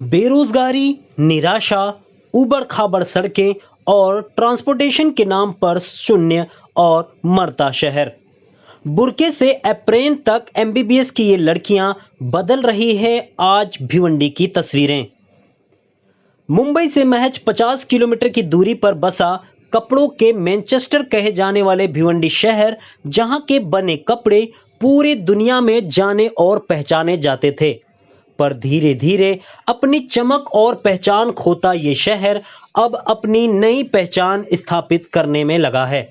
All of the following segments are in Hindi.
बेरोजगारी, निराशा, ऊबड़-खाबड़ सड़कें और ट्रांसपोर्टेशन के नाम पर शून्य और मरता शहर। बुरके से एप्रेन तक एमबीबीएस की ये लड़कियां बदल रही है आज भिवंडी की तस्वीरें। मुंबई से महज 50 किलोमीटर की दूरी पर बसा कपड़ों के मैनचेस्टर कहे जाने वाले भिवंडी शहर, जहां के बने कपड़े पूरी दुनिया में जाने और पहचाने जाते थे, पर धीरे धीरे अपनी चमक और पहचान खोता ये शहर अब अपनी नई पहचान स्थापित करने में लगा है।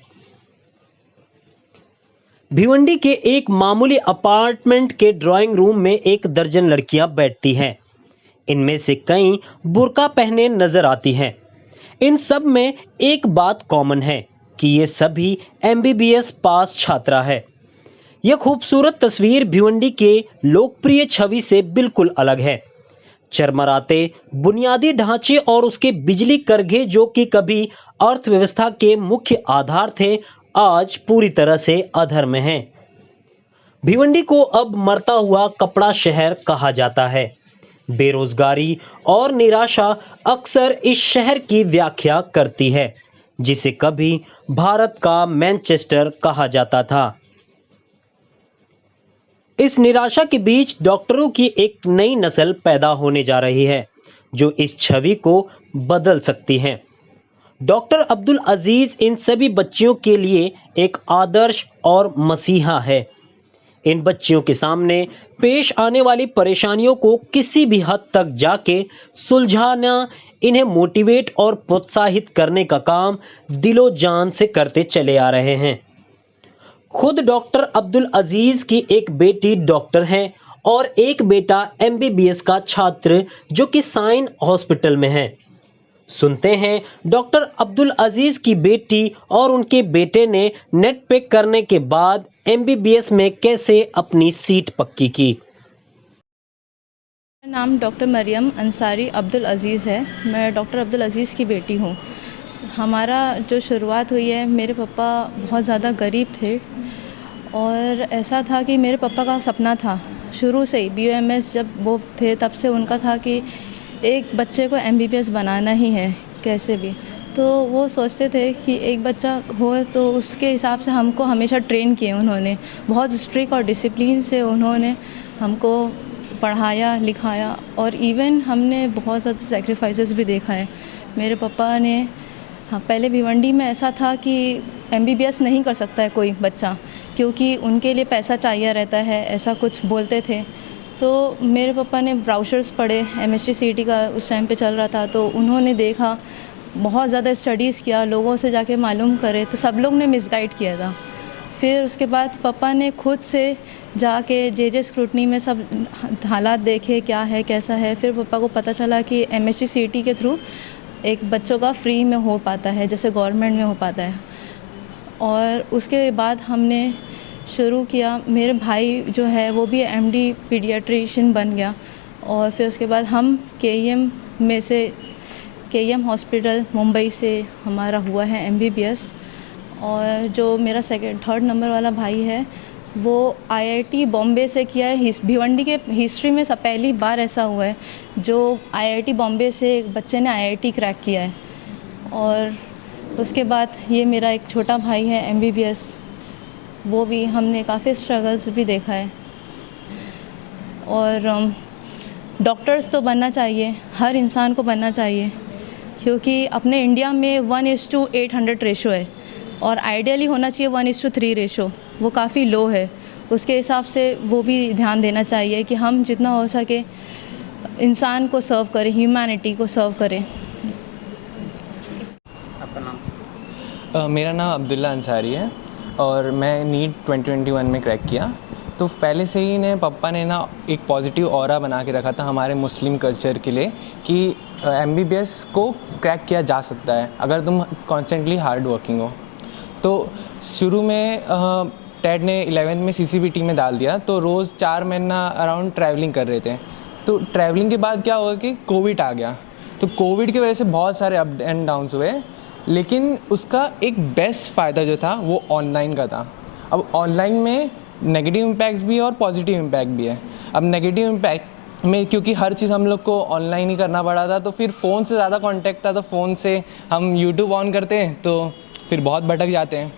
भिवंडी के एक मामूली अपार्टमेंट के ड्राइंग रूम में एक दर्जन लड़कियां बैठती हैं। इनमें से कई बुर्का पहने नजर आती हैं। इन सब में एक बात कॉमन है कि ये सभी एमबीबीएस पास छात्रा है। यह खूबसूरत तस्वीर भिवंडी के लोकप्रिय छवि से बिल्कुल अलग है। चरमराते बुनियादी ढांचे और उसके बिजली करघे, जो कि कभी अर्थव्यवस्था के मुख्य आधार थे, आज पूरी तरह से अधर में हैं। भिवंडी को अब मरता हुआ कपड़ा शहर कहा जाता है। बेरोजगारी और निराशा अक्सर इस शहर की व्याख्या करती है, जिसे कभी भारत का मैनचेस्टर कहा जाता था। इस निराशा के बीच डॉक्टरों की एक नई नस्ल पैदा होने जा रही है, जो इस छवि को बदल सकती है। डॉक्टर अब्दुल अजीज इन सभी बच्चियों के लिए एक आदर्श और मसीहा है। इन बच्चियों के सामने पेश आने वाली परेशानियों को किसी भी हद तक जाके सुलझाना, इन्हें मोटिवेट और प्रोत्साहित करने का काम दिलो जान से करते चले आ रहे हैं। खुद डॉक्टर अब्दुल अजीज की एक बेटी डॉक्टर है और एक बेटा एमबीबीएस का छात्र, जो कि साइन हॉस्पिटल में है। सुनते हैं डॉक्टर अब्दुल अजीज की बेटी और उनके बेटे ने नेट पे करने के बाद एमबीबीएस में कैसे अपनी सीट पक्की की। मेरा नाम डॉक्टर मरियम अंसारी अब्दुल अजीज़ है। मैं डॉक्टर अब्दुल अजीज़ की बेटी हूँ। हमारा जो शुरुआत हुई है, मेरे पापा बहुत ज़्यादा गरीब थे और ऐसा था कि मेरे पापा का सपना था शुरू से ही, बीओएमएस जब वो थे तब से उनका था कि एक बच्चे को एमबीबीएस बनाना ही है कैसे भी। तो वो सोचते थे कि एक बच्चा हो तो उसके हिसाब से हमको हमेशा ट्रेन किए उन्होंने। बहुत स्ट्रिक्ट और डिसिप्लिन से उन्होंने हमको पढ़ाया लिखाया और इवन हमने बहुत ज़्यादा सेक्रीफाइसेस भी देखा है। मेरे पापा ने पहले भिवंडी में ऐसा था कि एमबीबीएस नहीं कर सकता है कोई बच्चा, क्योंकि उनके लिए पैसा चाहिए रहता है, ऐसा कुछ बोलते थे। तो मेरे पापा ने ब्राउचर्स पढ़े, एमएससी सीईटी का उस टाइम पे चल रहा था, तो उन्होंने देखा, बहुत ज़्यादा स्टडीज़ किया, लोगों से जाके मालूम करे, तो सब लोग ने मिसगाइड किया था। फिर उसके बाद पापा ने खुद से जाके जे स्क्रूटनी में सब हालात देखे, क्या है कैसा है। फिर पापा को पता चला कि एमएससी सीईटी के थ्रू एक बच्चों का फ्री में हो पाता है, जैसे गवर्नमेंट में हो पाता है। और उसके बाद हमने शुरू किया। मेरे भाई जो है वो भी एमडी पीडियाट्रिशियन बन गया और फिर उसके बाद हम केईएम हॉस्पिटल मुंबई से हमारा हुआ है एमबीबीएस। और जो मेरा थर्ड नंबर वाला भाई है वो आईआईटी बॉम्बे से किया है। भिवंडी के हिस्ट्री में पहली बार ऐसा हुआ है जो आईआईटी बॉम्बे से एक बच्चे ने आईआईटी क्रैक किया है। और उसके बाद ये मेरा एक छोटा भाई है एमबीबीएस, वो भी हमने काफ़ी स्ट्रगल्स भी देखा है। और डॉक्टर्स तो बनना चाहिए, हर इंसान को बनना चाहिए, क्योंकि अपने इंडिया में 1:800 रेशो है और आइडियली होना चाहिए 1:3 रेशो। वो काफ़ी लो है। उसके हिसाब से वो भी ध्यान देना चाहिए कि हम जितना हो सके इंसान को सर्व करें, ह्यूमैनिटी को सर्व करें। आपका नाम? मेरा नाम अब्दुल्ला अंसारी है और मैं नीट 2021 में क्रैक किया। तो पहले से ही पापा ने एक पॉजिटिव ऑरा बना के रखा था हमारे मुस्लिम कल्चर के लिए कि एमबीबीएस को क्रैक किया जा सकता है अगर तुम कॉन्स्टेंटली हार्ड वर्किंग हो। तो शुरू में टेट ने 11th में सीसीबीटी में डाल दिया, तो रोज़ 4 महीना अराउंड ट्रैवलिंग कर रहे थे। तो ट्रैवलिंग के बाद क्या हुआ कि कोविड आ गया। तो कोविड की वजह से बहुत सारे अप एंड डाउन्स हुए, लेकिन उसका एक बेस्ट फ़ायदा जो था वो ऑनलाइन का था। अब ऑनलाइन में नेगेटिव इम्पैक्ट्स भी है और पॉजिटिव इम्पैक्ट भी है। अब नेगेटिव इम्पैक्ट में क्योंकि हर चीज़ हम लोग को ऑनलाइन ही करना पड़ा था, तो फिर फ़ोन से ज़्यादा कांटेक्ट था, तो फ़ोन से हम यूट्यूब ऑन करते हैं तो फिर बहुत भटक जाते हैं।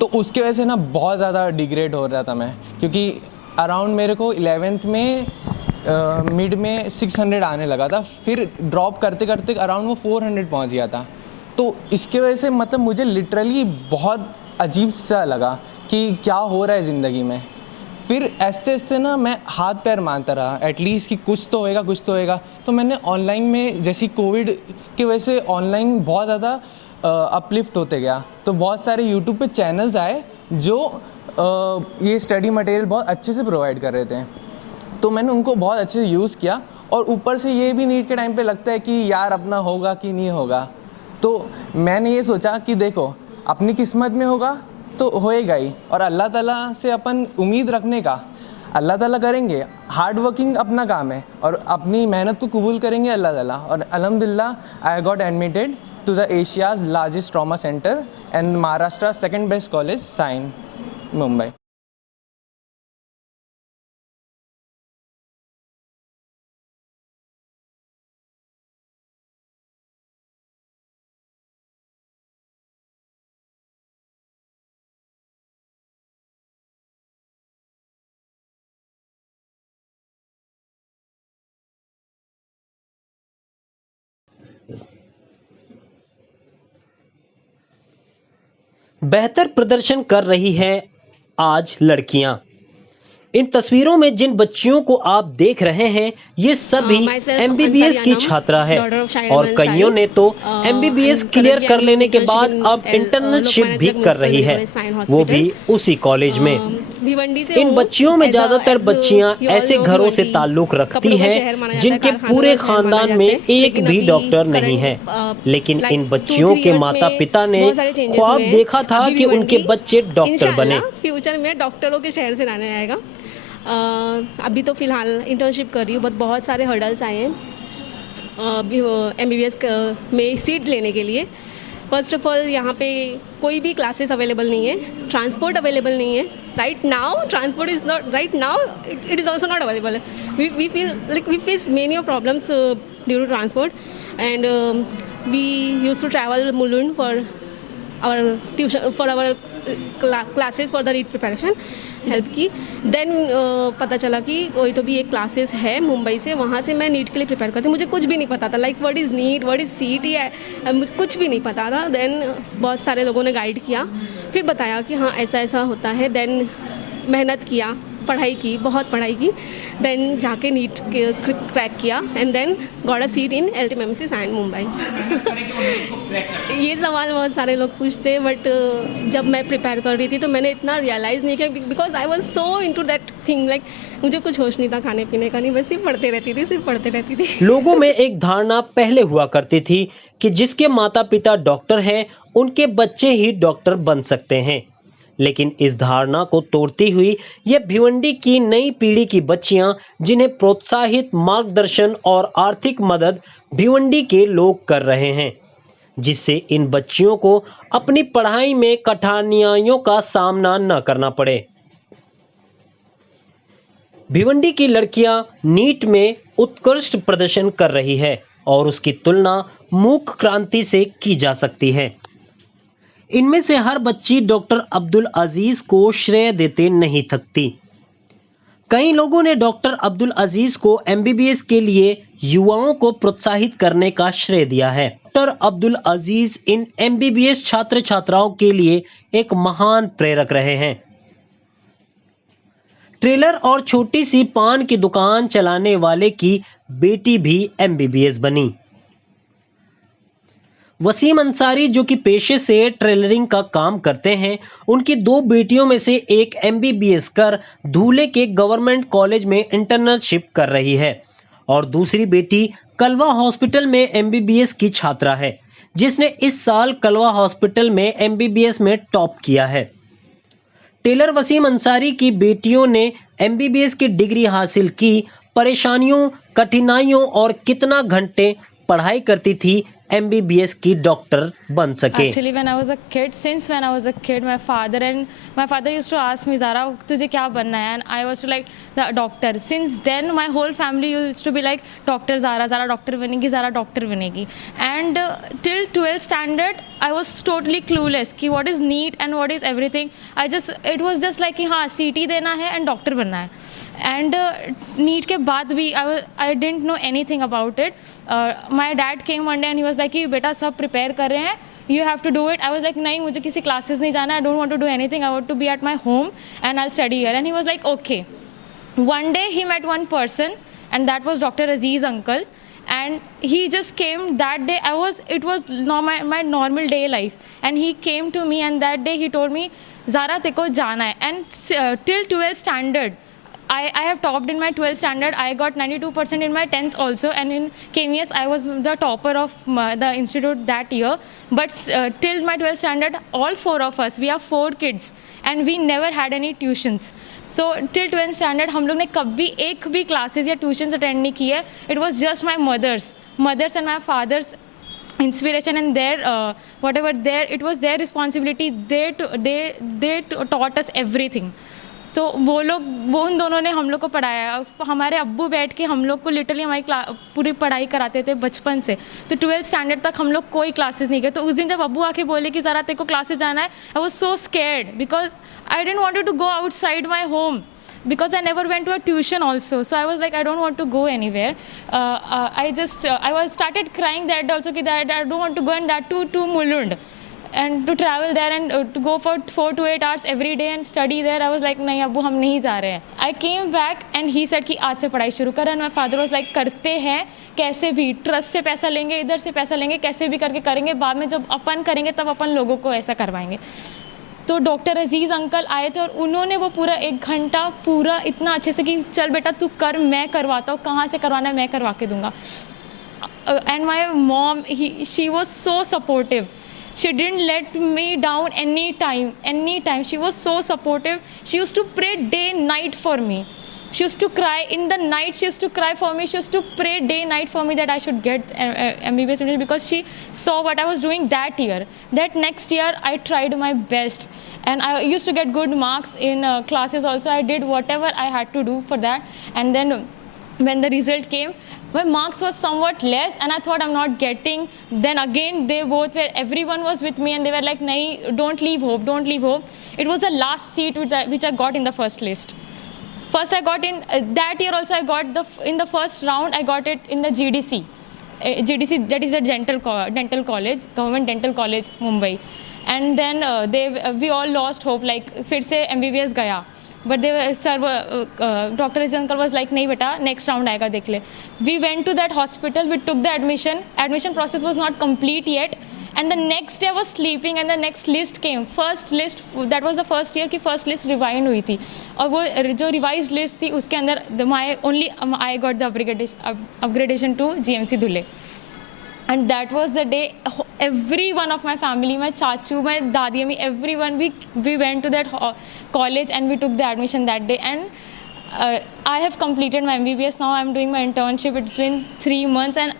तो उसकी वजह से ना बहुत ज़्यादा डिग्रेड हो रहा था मैं, क्योंकि अराउंड मेरे को 11th में मिड में 600 आने लगा था, फिर ड्रॉप करते करते अराउंड वो 400 पहुंच गया था। तो इसके वजह से मतलब मुझे लिटरली बहुत अजीब सा लगा कि क्या हो रहा है ज़िंदगी में। फिर ऐसे ऐसे ना मैं हाथ पैर मारता रहा एटलीस्ट कि कुछ तो होएगा कुछ तो होएगा। तो मैंने ऑनलाइन में जैसी कोविड की वजह से ऑनलाइन बहुत ज़्यादा अपलिफ्ट होते गया, तो बहुत सारे यूट्यूब पे चैनल्स आए जो ये स्टडी मटेरियल बहुत अच्छे से प्रोवाइड कर रहे थे। तो मैंने उनको बहुत अच्छे से यूज़ किया, और ऊपर से ये भी नीट के टाइम पे लगता है कि यार अपना होगा कि नहीं होगा। तो मैंने ये सोचा कि देखो अपनी किस्मत में होगा तो होएगा ही, और अल्लाह ताला से अपन उम्मीद रखने का, अल्लाह ताला करेंगे, हार्ड वर्किंग अपना काम है और अपनी मेहनत को कबूल करेंगे अल्लाह ताला। और अल्हम्दुलिल्लाह I got admitted to the Asia's largest trauma centre and Maharashtra second best college Sion Mumbai. बेहतर प्रदर्शन कर रही हैं आज लड़कियां। इन तस्वीरों में जिन बच्चियों को आप देख रहे हैं ये सभी एमबीबीएस की छात्रा है, और कईयों ने तो एमबीबीएस क्लियर कर लेने के बाद अब इंटर्नशिप भी कर रही है, वो भी उसी कॉलेज में। इन बच्चियों में ज्यादातर बच्चियां ऐसे घरों से ताल्लुक रखती हैं जिनके पूरे खानदान में एक भी डॉक्टर नहीं है, लेकिन इन बच्चियों के माता पिता ने ख्वाब देखा था कि उनके बच्चे डॉक्टर बने। फ्यूचर में डॉक्टरों के शहर से लाने आएगा। अभी तो फ़िलहाल इंटर्नशिप कर रही हूँ, बहुत सारे हर्डल्स आए हैं एमबीबीएस में सीट लेने के लिए। फर्स्ट ऑफ ऑल यहाँ पे कोई भी क्लासेस अवेलेबल नहीं है, ट्रांसपोर्ट अवेलेबल नहीं है। Right now transport is not, right now it is also not available. We feel like we face many of problems due to transport, and we use to travel Mulund for our tuition, for our classes for the NEET preparation help की। देन पता चला कि कोई तो भी एक क्लासेस है मुंबई से, वहाँ से मैं नीट के लिए प्रिपेयर करती हूँ। मुझे कुछ भी नहीं पता था, like what is NEET, what is CET है, मुझे कुछ भी नहीं पता था। देन बहुत सारे लोगों ने गाइड किया, फिर बताया कि हाँ ऐसा ऐसा होता है। देन मेहनत किया, पढ़ाई की, बहुत पढ़ाई की, देन जाके नीट क्रैक किया, and then got a seat in LTMMC Sion Mumbai. ये सवाल बहुत सारे लोग पूछते हैं, बट जब मैं प्रिपेयर कर रही थी तो मैंने इतना रियलाइज़ नहीं किया, because I was so into that thing. Like मुझे कुछ होश नहीं था खाने पीने का, नहीं, बस सिर्फ पढ़ते रहती थी। लोगों में एक धारणा पहले हुआ करती थी कि जिसके माता पिता डॉक्टर हैं उनके बच्चे ही डॉक्टर बन सकते हैं, लेकिन इस धारणा को तोड़ती हुई ये भिवंडी की नई पीढ़ी की बच्चियां, जिन्हें प्रोत्साहित, मार्गदर्शन और आर्थिक मदद भिवंडी के लोग कर रहे हैं, जिससे इन बच्चियों को अपनी पढ़ाई में कठिनाइयों का सामना न करना पड़े। भिवंडी की लड़कियां नीट में उत्कृष्ट प्रदर्शन कर रही है और उसकी तुलना मूक क्रांति से की जा सकती है। इनमें से हर बच्ची डॉक्टर अब्दुल अजीज को श्रेय देते नहीं थकती। कई लोगों ने डॉक्टर अब्दुल अजीज को एमबीबीएस के लिए युवाओं को प्रोत्साहित करने का श्रेय दिया है। डॉक्टर अब्दुल अजीज इन एमबीबीएस छात्र छात्राओं के लिए एक महान प्रेरक रहे हैं। ट्रेलर और छोटी सी पान की दुकान चलाने वाले की बेटी भी एमबीबीएस बनी। वसीम अंसारी, जो कि पेशे से ट्रेलरिंग का काम करते हैं, उनकी दो बेटियों में से एक एमबीबीएस कर धूले के गवर्नमेंट कॉलेज में इंटर्नशिप कर रही है और दूसरी बेटी कलवा हॉस्पिटल में एमबीबीएस की छात्रा है, जिसने इस साल कलवा हॉस्पिटल में एमबीबीएस में टॉप किया है। टेलर वसीम अंसारी की बेटियों ने एमबीबीएस की डिग्री हासिल की। परेशानियों, कठिनाइयों और कितना घंटे पढ़ाई करती थी MBBS की डॉक्टर बन सके। Actually, when I was a kid, since when I was a kid, my father used to ask me, Zara, तुझे क्या बनना है? And I was to like the doctor. Since then, my whole family used to be like, Doctor Zara, Zara doctor बनेगी, Zara doctor बनेगी. And till 12th standard, I was totally clueless कि what is NEET and what is everything. It was just like कि हाँ CT देना है and doctor बनना है. And NEET के बाद भी I didn't know anything about it. My dad came one day and he was like कि बेटा सब prepare कर रहे हैं, you have to do it. I was like नहीं, मुझे किसी classes नहीं जाना, I don't want to do anything, I want to be at my home and I'll study here. And he was like okay. One day he met one person and that was Dr. Aziz uncle, and he just came that day. It was my normal day life, and he came to me and that day he told me, Zara teko jana hai. And till 12th standard I have topped in my 12th standard. I got 92% in my 10th also, and in KMS I was the topper of the institute that year. But till my 12th standard, all four of us, we have 4 kids and we never had any tuitions. So till 12th standard हम लोग ने कभी एक भी classes या tuitions attend नहीं की है. It was just my mother's and my father's inspiration and their it was their responsibility. They taught us everything. तो वो उन दोनों ने हम लोग को पढ़ाया. हमारे अब्बू बैठ के हम लोग को लिटरली हमारी पूरी पढ़ाई कराते थे बचपन से. तो 12th स्टैंडर्ड तक हम लोग कोई क्लासेस नहीं गए. तो उस दिन जब अब्बू आके बोले कि ज़रा तेरे को क्लासेस जाना है, I was so scared because I didn't wanted to go outside my home because I never went to a tuition also. So I was like, I don't want to go anywhere. I started crying that also that I don't want to go, and that too to Mulund. And to travel there and to go for 4 to 8 hours every day and study there, I was like, नहीं अब्बू हम नहीं जा रहे हैं. I came back and he said कि आज से पढ़ाई शुरू कर. And my father was like, करते हैं कैसे भी, ट्रस्ट से पैसा लेंगे, इधर से पैसा लेंगे, कैसे भी करके करेंगे, बाद में जब अपन करेंगे तब अपन लोगों को ऐसा करवाएंगे. तो डॉक्टर अजीज़ अंकल आए थे और उन्होंने वो पूरा 1 घंटा पूरा इतना अच्छे से कि चल बेटा तू कर, मैं करवाता हूँ, कहाँ से करवाना है मैं करवा के दूँगा. And my mom, she was so supportive. She didn't let me down any time. She was so supportive. She used to pray day night for me. She used to cry in the night. She used to cry for me. She used to pray day night for me that I should get MBBS because she saw what I was doing that year. That next year I tried my best and I used to get good marks in classes also. I did whatever I had to do for that. And then when the result came, my marks was somewhat less and I thought I'm not getting. Then again everyone was with me and they were like, nahi, don't leave hope. It was the last seat which I got in the first list. First I got in that year also. I got in the first round I got it in the GDC. GDC, that is a dental college, government dental college, Mumbai. And then we all lost hope, like फिर से MBBS गया. But Dr. Aziz uncle was like, नहीं बेटा, next round आएगा देख ले. We went to that hospital, we took the admission. Admission process was not complete yet. And the next day I was sleeping and the next list came. First list, that was the first year की first list rewind हुई थी. और वो जो revised list थी उसके अंदर I got the upgradation to GMC Dhule. And that was the day every one of my family, my chachu, my dadi ami, everyone, we went to that college and we took the admission that day. And I have completed my MBBS. Now I'm doing my internship. It's been 3 months and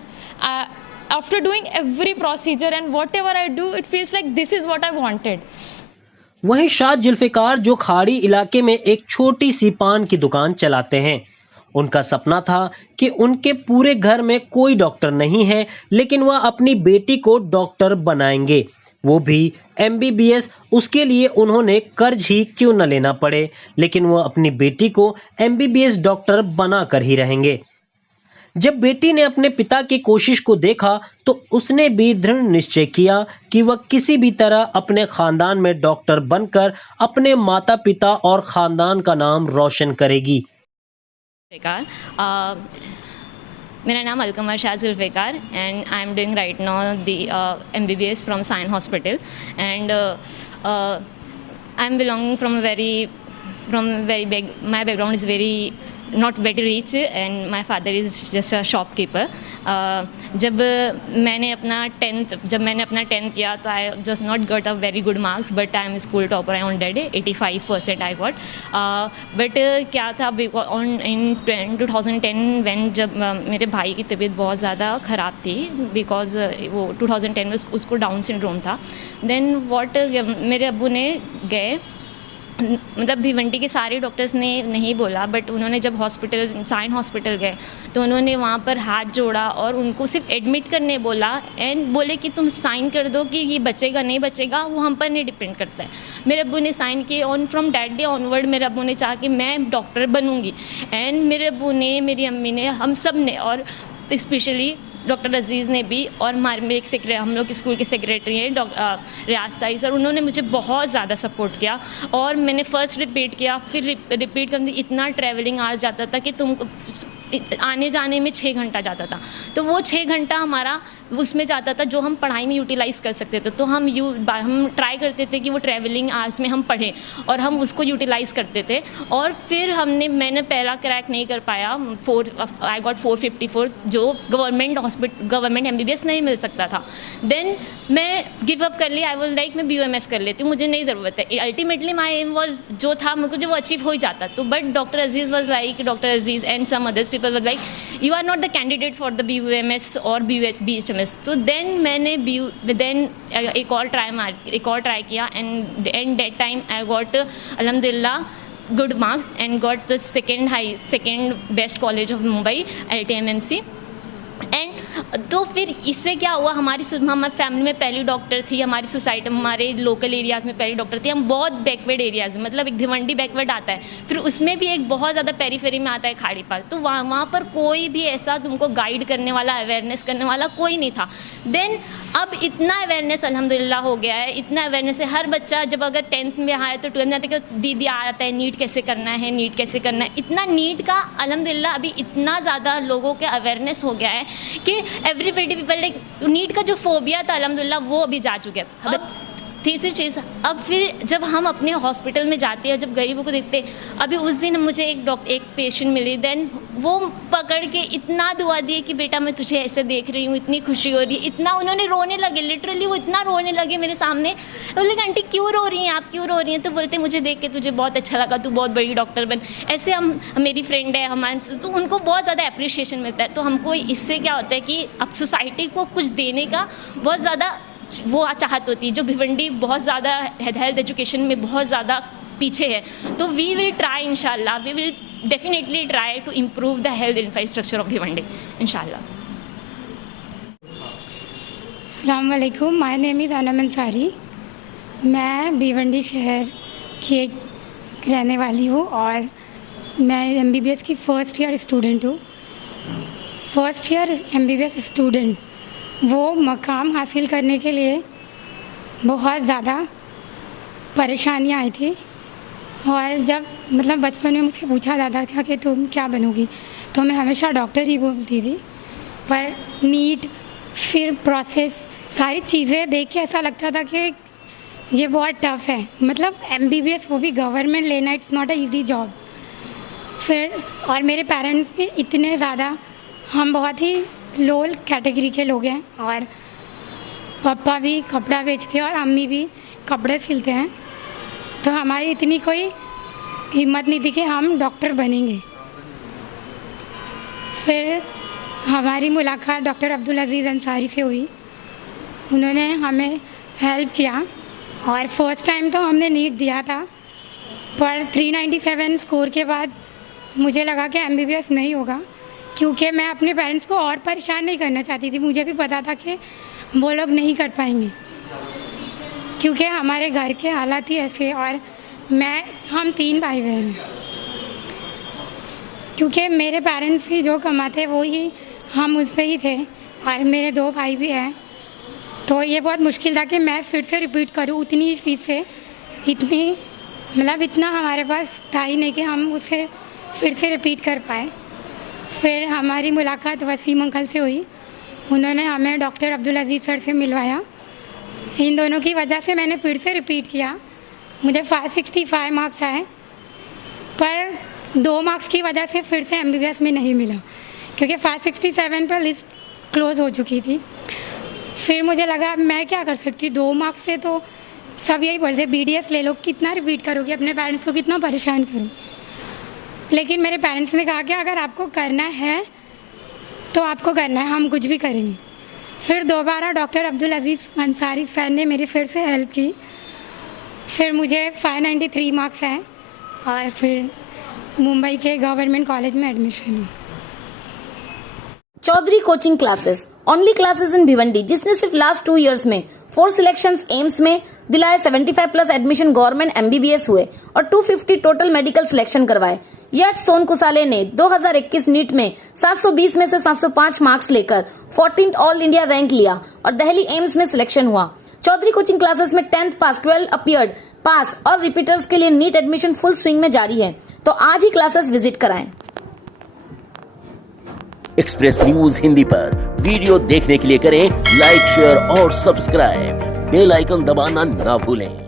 after doing every procedure and whatever I do, it feels like this is what I wanted. वहीं शाद जुल्फिकार जो खाड़ी इलाके में एक छोटी सी पान की दुकान चलाते हैं, उनका सपना था कि उनके पूरे घर में कोई डॉक्टर नहीं है, लेकिन वह अपनी बेटी को डॉक्टर बनाएंगे, वो भी MBBS. उसके लिए उन्होंने कर्ज ही क्यों न लेना पड़े, लेकिन वह अपनी बेटी को MBBS डॉक्टर बनाकर ही रहेंगे. जब बेटी ने अपने पिता की कोशिश को देखा तो उसने भी दृढ़ निश्चय किया कि वह किसी भी तरह अपने खानदान में डॉक्टर बनकर अपने माता पिता और खानदान का नाम रोशन करेगी. मेरा नाम Alkamar Shah Zulfiqar and I am doing right now the MBBS from Sion hospital and I am belonging from very big. My background is very not very rich and my father is just a shopkeeper. जब मैंने अपना टेंथ किया तो I just not got a very good marks, but I am school topper. I on dead 85% I got. But क्या था इन 2010 व्हेन जब मेरे भाई की तबीयत बहुत ज़्यादा ख़राब थी, बिकॉज वो 2010 में उसको डाउन सिंड्रोम था। देन व्हाट मेरे अब्बू ने गए, मतलब भिवंडी के सारे डॉक्टर्स ने नहीं बोला, बट उन्होंने जब हॉस्पिटल साइन हॉस्पिटल गए तो उन्होंने वहाँ पर हाथ जोड़ा और उनको सिर्फ एडमिट करने बोला एंड बोले कि तुम साइन कर दो कि ये बचेगा नहीं बचेगा वो हम पर नहीं डिपेंड करता है। मेरे अब्बू ने साइन किए on from that day onward मेरे अब्बू ने चाहा कि मैं डॉक्टर बनूँगी। एंड मेरे अब्बू ने, मेरी अम्मी ने, हम सब ने, और स्पेशली डॉक्टर अजीज़ ने भी, और हमारे एक हम लोग स्कूल के सेक्रेटरी हैं रियाज साई सर, उन्होंने मुझे बहुत ज़्यादा सपोर्ट किया। और मैंने फ़र्स्ट रिपीट किया, फिर रिपीट करने इतना ट्रैवलिंग आवर्स जाता था कि तुम आने जाने में 6 घंटा जाता था। तो वो 6 घंटा हमारा उसमें जाता था जो हम पढ़ाई में यूटिलाइज़ कर सकते थे। तो हम ट्राई करते थे कि वो ट्रैवलिंग आवर्स में हम पढ़ें और हम उसको यूटिलाइज़ करते थे। और फिर मैंने पहला क्रैक नहीं कर पाया, आई गॉट 454 जो गवर्नमेंट MBBS नहीं मिल सकता था। देन मैं गिव अप कर लिया। आई वाज लाइक मैं BUMS कर लेती हूँ, मुझे नहीं ज़रूरत है। अल्टीमेटली माई एम वॉज जो था मुझे वो अचीव हो ही जाता। तो but doctor Aziz was like, doctor Aziz and some others people were like you are not the candidate for the BUMS or BHMS। तो देन मैंने एक और ट्राई किया and that time I got अल्हम्दुलिल्लाह good marks and got the second best college of Mumbai LTMMC। And तो फिर इससे क्या हुआ, हमारी फैमिली में पहली डॉक्टर थी, हमारी सोसाइटी हमारे लोकल एरियाज़ में पहली डॉक्टर थी। हम बहुत बैकवर्ड एरियाज़ में, मतलब एक भिवंडी बैकवर्ड आता है, फिर उसमें भी एक बहुत ज़्यादा पेरीफेरी में आता है खाड़ी पार। तो वहाँ पर कोई भी ऐसा तुमको गाइड करने वाला, अवेयरनेस करने वाला कोई नहीं था। देन अब इतना अवेयरनेस अल्हम्दुलिल्लाह हो गया है, इतना अवेयरनेस है। हर बच्चा जब अगर 10th में आए तो 12th में आता है कि दीदी आ जाता है नीट कैसे करना है, नीट कैसे करना है। इतना नीट का अल्हम्दुलिल्लाह अभी इतना ज़्यादा लोगों के अवेयरनेस हो गया है कि एवरीबडी पीपल लाइक नीट का जो फोबिया था अल्हम्दुलिल्लाह वो अभी जा चुके हैं। अब तीसरी चीज़, अब फिर जब हम अपने हॉस्पिटल में जाते हैं, जब गरीबों को देखते, अभी उस दिन मुझे एक पेशेंट मिली, देन वो पकड़ के इतना दुआ दिए कि बेटा मैं तुझे ऐसे देख रही हूँ, इतनी खुशी हो रही है, इतना उन्होंने रोने लगे, लिटरली वो इतना रोने लगे मेरे सामने। बोले आंटी क्यों रो रही हैं आप, क्यों रो रही हैं? तो बोलते मुझे देख के तुझे बहुत अच्छा लगा, तू बहुत बड़ी डॉक्टर बन। ऐसे हम, मेरी फ्रेंड है हमारे, तो उनको बहुत ज़्यादा अप्रिशिएशन मिलता है। तो हमको इससे क्या होता है कि अब सोसाइटी को कुछ देने का बहुत ज़्यादा वो चाहत होती है, जो भिवंडी बहुत ज़्यादा हेल्थ एजुकेशन में बहुत ज़्यादा पीछे है। तो वी विल ट्राई, इंशाल्लाह we will definitely try to improve the health infrastructure of Bhiwandi इंशाल्लाह। अस्सलाम वालेकुम, my name is Anam Ansari. मैं भिवंडी शहर की एक रहने वाली हूँ और मैं MBBS की फ़र्स्ट ईयर स्टूडेंट हूँ। फर्स्ट ईयर MBBS स्टूडेंट वो मकाम हासिल करने के लिए बहुत ज़्यादा परेशानियाँ आई थी। और जब मतलब बचपन में मुझसे पूछा जाता था कि तुम क्या बनोगी, तो मैं हमेशा डॉक्टर ही बोलती थी। पर नीट, फिर प्रोसेस, सारी चीज़ें देख के ऐसा लगता था कि ये बहुत टफ़ है। मतलब MBBS वो भी गवर्नमेंट लेना, it's not a easy job. फिर और मेरे पेरेंट्स भी इतने ज़्यादा, हम बहुत ही लो कैटेगरी के लोग हैं और पापा भी कपड़ा बेचते हैं और अम्मी भी कपड़े सिलते हैं। तो हमारी इतनी कोई हिम्मत नहीं थी कि हम डॉक्टर बनेंगे। फिर हमारी मुलाकात डॉक्टर अब्दुल अजीज़ अंसारी से हुई। उन्होंने हमें हेल्प किया और फर्स्ट टाइम तो हमने नीट दिया था, पर 397 स्कोर के बाद मुझे लगा कि MBBS नहीं होगा, क्योंकि मैं अपने पेरेंट्स को और परेशान नहीं करना चाहती थी। मुझे भी पता था कि वो लोग नहीं कर पाएंगे, क्योंकि हमारे घर के हालात ही ऐसे। और हम 3 भाई बहन हैं, क्योंकि मेरे पेरेंट्स ही जो कमाते वो ही हम उस पर ही थे और मेरे 2 भाई भी हैं। तो ये बहुत मुश्किल था कि मैं फिर से रिपीट करूँ उतनी ही फीस से। इतना हमारे पास था ही नहीं कि हम उसे फिर से रिपीट कर पाए। फिर हमारी मुलाकात वसीम अंकल से हुई। उन्होंने हमें डॉक्टर अब्दुल अजीज़ सर से मिलवाया। इन दोनों की वजह से मैंने फिर से रिपीट किया। मुझे 565 मार्क्स आए, पर 2 मार्क्स की वजह से फिर से MBBS में नहीं मिला, क्योंकि 567 पर लिस्ट क्लोज़ हो चुकी थी। फिर मुझे लगा अब मैं क्या कर सकती, 2 मार्क्स से तो सब यही बोलते BDS ले लो, कितना रिपीट करोगे, अपने पेरेंट्स को कितना परेशान करो। लेकिन मेरे पेरेंट्स ने कहा कि अगर आपको करना है तो आपको करना है, हम कुछ भी करेंगे। फिर दोबारा डॉक्टर अब्दुल अजीज़ अंसारी सर ने मेरी फिर से हेल्प की, फिर मुझे 593 मार्क्स आए और फिर मुंबई के गवर्नमेंट कॉलेज में एडमिशन हुआ। Chaudhary coaching classes, only classes in Bhiwandi, जिसने सिर्फ लास्ट 2 इयर्स में 4 सिलेक्शंस एम्स में दिलाए, 75+ एडमिशन गवर्नमेंट MBBS हुए और 250 टोटल मेडिकल सिलेक्शन करवाए। यट सोन कुसाले ने 2021 नीट में 720 में से 705 मार्क्स लेकर 14th ऑल इंडिया रैंक लिया और दिल्ली एम्स में सिलेक्शन हुआ। चौधरी कोचिंग क्लासेस में 10th पास, 12 अपीयर्ड पास और रिपीटर्स के लिए नीट एडमिशन फुल स्विंग में जारी है, तो आज ही क्लासेस विजिट कराएं। एक्सप्रेस न्यूज हिंदी पर वीडियो देखने के लिए करें लाइक, शेयर और सब्सक्राइब। बेल आइकन दबाना ना भूलें।